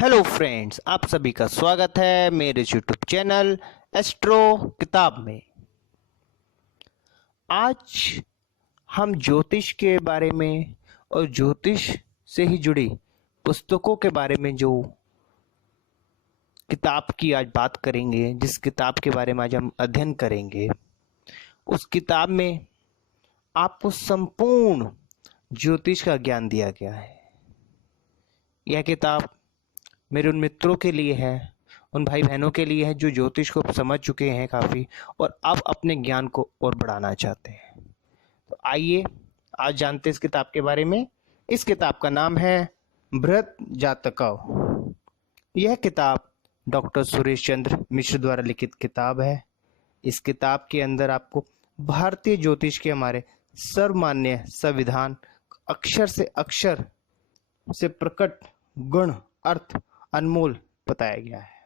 Hello friends, आप सभी का स्वागत है मेरे यूट्यूब चैनल एस्ट्रो किताब में। आज हम ज्योतिष के बारे में और ज्योतिष से ही जुड़ी पुस्तकों के बारे में जो किताब की आज बात करेंगे, जिस किताब के बारे में आज हम अध्ययन करेंगे, उस किताब में आपको संपूर्ण ज्योतिष का ज्ञान दिया गया है। यह किताब मेरे उन मित्रों के लिए है, उन भाई बहनों के लिए है जो ज्योतिष को समझ चुके हैं काफ़ी और अब अपने ज्ञान को और बढ़ाना चाहते हैं। तो आइए आज जानते हैं इस किताब के बारे में। इस किताब का नाम है बृहत जातकव। यह किताब डॉक्टर सुरेश चंद्र मिश्र द्वारा लिखित किताब है। इस किताब के अंदर आपको भारतीय ज्योतिष के हमारे सर्वमान्य संविधान अक्षर से प्रकट गुण अर्थ अनमोल बताया गया है।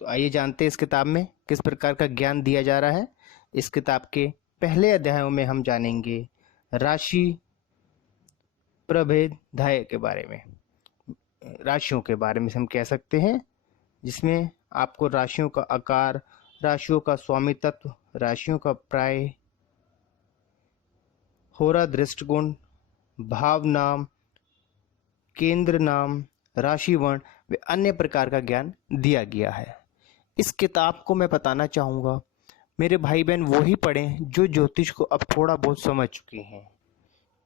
तो आइए जानते हैं इस किताब में किस प्रकार का ज्ञान दिया जा रहा है। इस किताब के पहले अध्यायों में हम जानेंगे राशि प्रभेदाय के बारे में, राशियों के बारे में हम कह सकते हैं, जिसमें आपको राशियों का आकार, राशियों का स्वामी तत्व, राशियों का प्राय, होरा दृष्टिकोण, भाव नाम, केंद्र नाम, राशि वर्ण व अन्य प्रकार का ज्ञान दिया गया है। इस किताब को मैं बताना चाहूँगा मेरे भाई बहन वो ही पढ़ें जो ज्योतिष को अब थोड़ा बहुत समझ चुके हैं,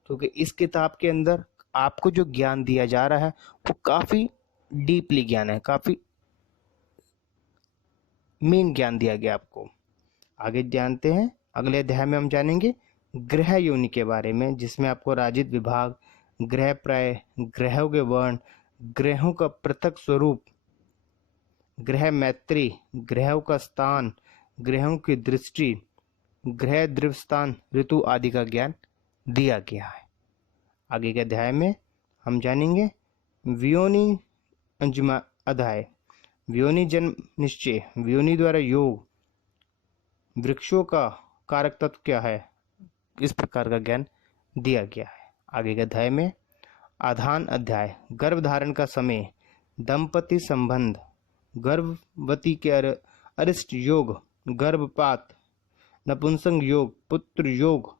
क्योंकि इस किताब के अंदर आपको जो ज्ञान दिया जा रहा है वो काफ़ी डीपली ज्ञान है, काफ़ी मेन ज्ञान दिया गया आपको। आगे जानते हैं, अगले अध्याय में हम जानेंगे ग्रह योनि के बारे में, जिसमें आपको राजित विभाग, ग्रह प्राय, ग्रहों के वर्ण, ग्रहों का पृथक स्वरूप, ग्रह मैत्री, ग्रहों का स्थान, ग्रहों की दृष्टि, ग्रह द्रव्य स्थान, ऋतु आदि का ज्ञान दिया गया है। आगे के अध्याय में हम जानेंगे व्योनि अंजुमा अध्याय, व्योनि जन्म निश्चय, व्योनि द्वारा योग, वृक्षों का कारक तत्व क्या है, इस प्रकार का ज्ञान दिया गया है। आगे के अध्याय में आधान अध्याय, गर्भ धारण का समय, दंपति संबंध, गर्भवती के अरिष्ट योग, गर्भपात, नपुंसक योग, पुत्र योग,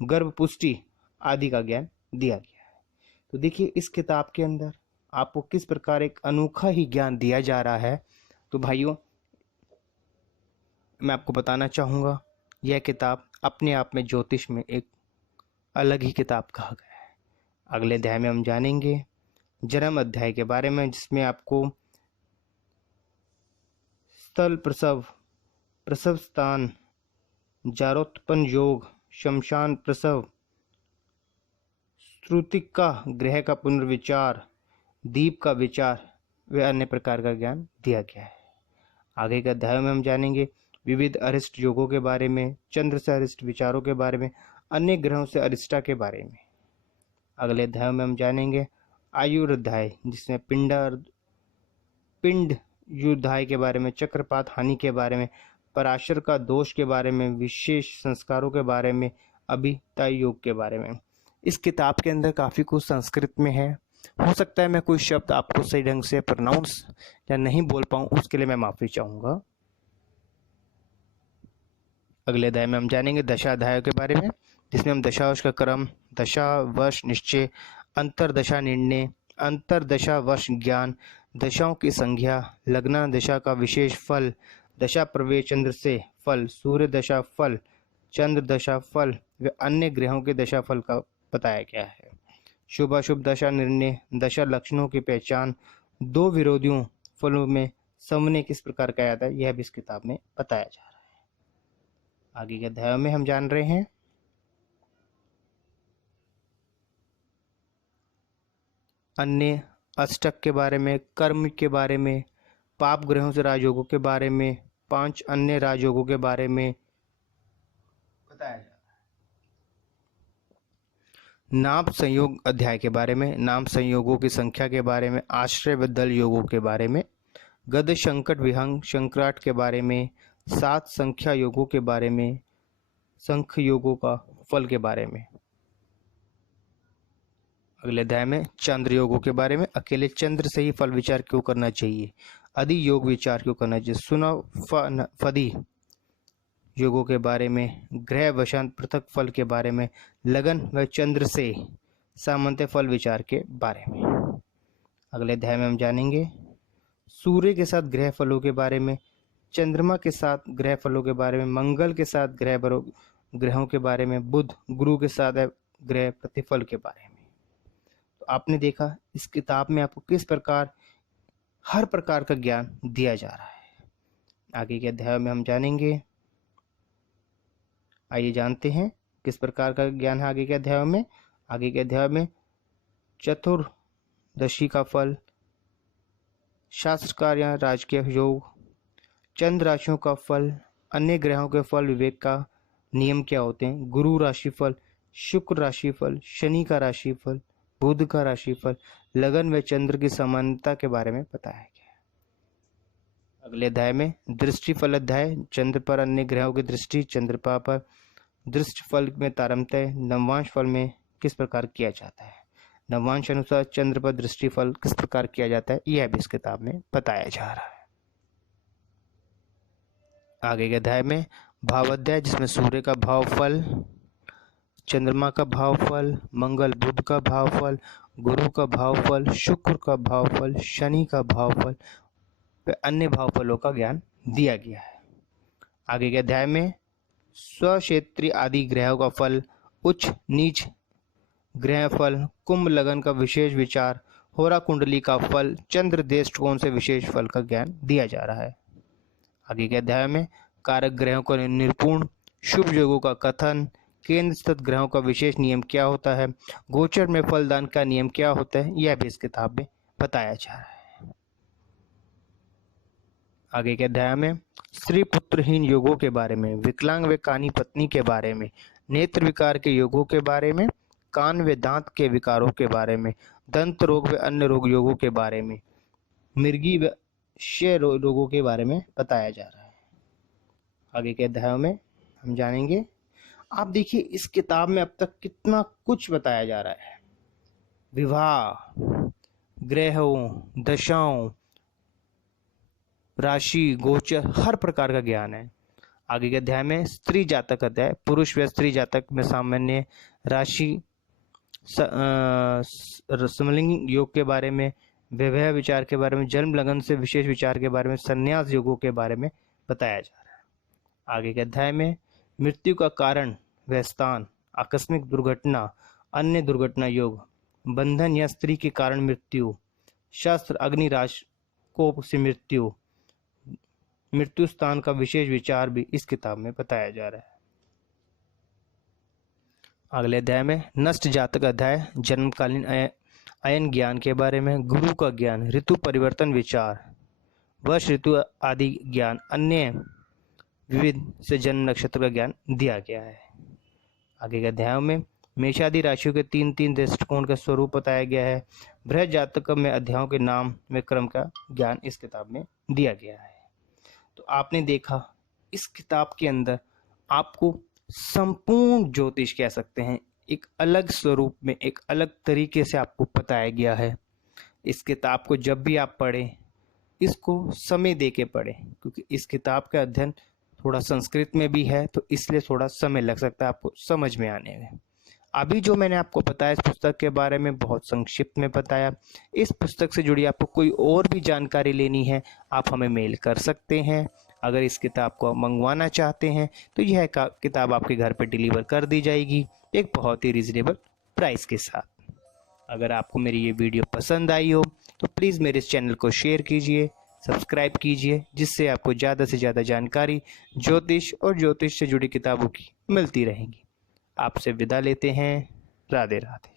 गर्भपुष्टि आदि का ज्ञान दिया गया है। तो देखिए इस किताब के अंदर आपको किस प्रकार एक अनोखा ही ज्ञान दिया जा रहा है। तो भाइयों, मैं आपको बताना चाहूँगा यह किताब अपने आप में ज्योतिष में एक अलग ही किताब कहा गया है। अगले अध्याय में हम जानेंगे जन्म अध्याय के बारे में, जिसमें आपको स्थल प्रसव, प्रसव स्थान, जारोत्पन्न योग, शमशान प्रसव, श्रुतिका, ग्रह का पुनर्विचार, दीप का विचार व अन्य प्रकार का ज्ञान दिया गया है। आगे के अध्याय में हम जानेंगे विविध अरिष्ट योगों के बारे में, चंद्र से अरिष्ट विचारों के बारे में, अन्य ग्रहों से अरिष्टा के बारे में। अगले अध्याय में हम जानेंगे आयुर्अध्याय, जिसमें पिंड युद्धाय के बारे में, चक्रपात हानि के बारे में, पराशर का दोष के बारे में, विशेष संस्कारों के बारे में, अभिताय योग के बारे में। इस किताब के अंदर काफ़ी कुछ संस्कृत में है, हो सकता है मैं कोई शब्द आपको सही ढंग से प्रोनाउंस या नहीं बोल पाऊँ, उसके लिए मैं माफ़ी चाहूँगा। अगले अध्याय में हम जानेंगे दशाध्यायों के बारे में, जिसमें हम दशावर्ष का क्रम, दशावर्ष निश्चय, अंतरदशा निर्णय, अंतरदशा वर्ष ज्ञान, दशाओं की संज्ञा, लग्न दशा का विशेष फल, दशा प्रवेश चंद्र से फल, सूर्य दशा फल, चंद्र दशा फल व अन्य ग्रहों के दशा फल का बताया गया है। शुभ अशुभ दशा निर्णय, दशा लक्षणों की पहचान, दो विरोधियों फलों में समन्वय किस प्रकार का आता है, यह भी इस किताब में बताया जा रहा है। आगे के अध्याय में हम जान रहे हैं अन्य अष्टक के बारे में, कर्म के बारे में, पाप ग्रहों से राजयोगों के बारे में, 5 अन्य राजयोगों के बारे में बताया जा रहा है। नाम संयोग अध्याय के बारे में, नाम संयोगों की संख्या के बारे में, आश्रय व दल योगों के बारे में, गद संकट विहंग शंकराट के बारे में, 7 संख्या योगों के बारे में, संख्य योगों का फल के बारे में। अगले अध्याय में चंद्र योगों के बारे में, अकेले चंद्र से ही फल विचार क्यों करना चाहिए, अधि योग विचार क्यों करना चाहिए, सुना फदी योगों के बारे में, ग्रह वशांत पृथक फल के बारे में, लगन व चंद्र से सामंत्य फल विचार के बारे में। अगले अध्याय में हम जानेंगे सूर्य के साथ ग्रह फलों के बारे में, चंद्रमा के साथ ग्रह फलों के बारे में, मंगल के साथ ग्रहों के बारे में, बुध गुरु के साथ ग्रह प्रतिफल के बारे में। तो आपने देखा इस किताब में आपको किस प्रकार हर प्रकार का ज्ञान दिया जा रहा है। आगे के अध्याय में हम जानेंगे, आइए जानते हैं किस प्रकार का ज्ञान है आगे के अध्याय में। आगे के अध्याय में चतुर्दशी का फल, शास्त्रकार या राजकीय योग, चंद्र राशियों का फल, अन्य ग्रहों के फल, विवेक का नियम क्या होते हैं, गुरु राशिफल, शुक्र राशिफल, शनि का राशिफल, बुध का राशिफल, लगन व चंद्र की समानता के बारे में बताया गया है। अगले अध्याय में दृष्टि फल अध्याय, चंद्र पर अन्य ग्रहों की दृष्टि, चंद्रमा पर दृष्टि फल में तारतम्य, नववांश फल में किस प्रकार किया जाता है, नववांश अनुसार चंद्र पर दृष्टि फल किस प्रकार किया जाता है, यह भी इस किताब में बताया जा रहा है। आगे के अध्याय में भाव अध्याय, जिसमें सूर्य का भाव फल, चंद्रमा का भाव फल, मंगल बुध का भाव फल, गुरु का भाव फल, शुक्र का भाव फल, शनि का भाव फल, अन्य भाव फलों का ज्ञान दिया गया है। आगे के अध्याय में स्वक्षेत्री आदि ग्रहों का फल, उच्च नीच ग्रह फल, कुंभ लगन का विशेष विचार, होरा कुंडली का फल, चंद्र दृष्टिकोण से विशेष फल का ज्ञान दिया जा रहा है। आगे के अध्याय में कारक ग्रहों का निरूपण, शुभ योगों का कथन, केंद्र स्थित ग्रहों का विशेष नियम क्या होता है, गोचर में फलदान का नियम क्या होता है, यह भी इस किताब में बताया जा रहा है। आगे के अध्याय में स्त्री पुत्रहीन योगों के बारे में, विकलांग व कानी पत्नी के बारे में, नेत्र विकार के योगों के बारे में, कान व दांत के विकारों के बारे में, दंत रोग व अन्य रोग योगों के बारे में, मृगी व क्षय रोगों के बारे में बताया जा रहा है। आगे के अध्यायों में हम जानेंगे। आप देखिए इस किताब में अब तक कितना कुछ बताया जा रहा है, विवाह, ग्रहों, दशाओं, राशि, गोचर, हर प्रकार का ज्ञान है। आगे के अध्याय में स्त्री जातक अध्याय, पुरुष व स्त्री जातक में सामान्य राशि, समलिंगी योग के बारे में, वैवाहिक विचार के बारे में, जन्म लगन से विशेष विचार के बारे में, संन्यास योगों के बारे में बताया जा रहा है। आगे के अध्याय में मृत्यु का कारण व स्थान, आकस्मिक दुर्घटना, अन्य दुर्घटना योग, बंधन या स्त्री के कारण मृत्यु, शस्त्र, अग्निराज कोप से मृत्यु, मृत्यु स्थान का विशेष विचार भी इस किताब में बताया जा रहा है। अगले अध्याय में नष्ट जातक अध्याय, जन्मकालीन अयन ज्ञान के बारे में, गुरु का ज्ञान, ऋतु परिवर्तन विचार, वर्ष ऋतु आदि ज्ञान, अन्य विविध से जन्म नक्षत्र का ज्ञान दिया गया है। आगे के अध्यायों में मेषादि राशियों के तीन तीन दृष्टिकोण का स्वरूप बताया गया है। बृहद जातक में अध्यायों के नाम में क्रम का ज्ञान इस किताब में दिया गया है। तो आपने देखा इस किताब के अंदर आपको संपूर्ण ज्योतिष कह सकते हैं एक अलग स्वरूप में, एक अलग तरीके से आपको बताया गया है। इस किताब को जब भी आप पढ़ें, इसको समय दे के पढ़ें, क्योंकि इस किताब का अध्ययन थोड़ा संस्कृत में भी है, तो इसलिए थोड़ा समय लग सकता है आपको समझ में आने में। अभी जो मैंने आपको बताया इस पुस्तक के बारे में बहुत संक्षिप्त में बताया। इस पुस्तक से जुड़ी आपको कोई और भी जानकारी लेनी है, आप हमें मेल कर सकते हैं। अगर इस किताब को मंगवाना चाहते हैं तो यह किताब आपके घर पर डिलीवर कर दी जाएगी एक बहुत ही रिजनेबल प्राइस के साथ। अगर आपको मेरी ये वीडियो पसंद आई हो तो प्लीज़ मेरे इस चैनल को शेयर कीजिए, सब्सक्राइब कीजिए, जिससे आपको ज़्यादा से ज़्यादा जानकारी ज्योतिष और ज्योतिष से जुड़ी किताबों की मिलती रहेगी। आपसे विदा लेते हैं। राधे राधे।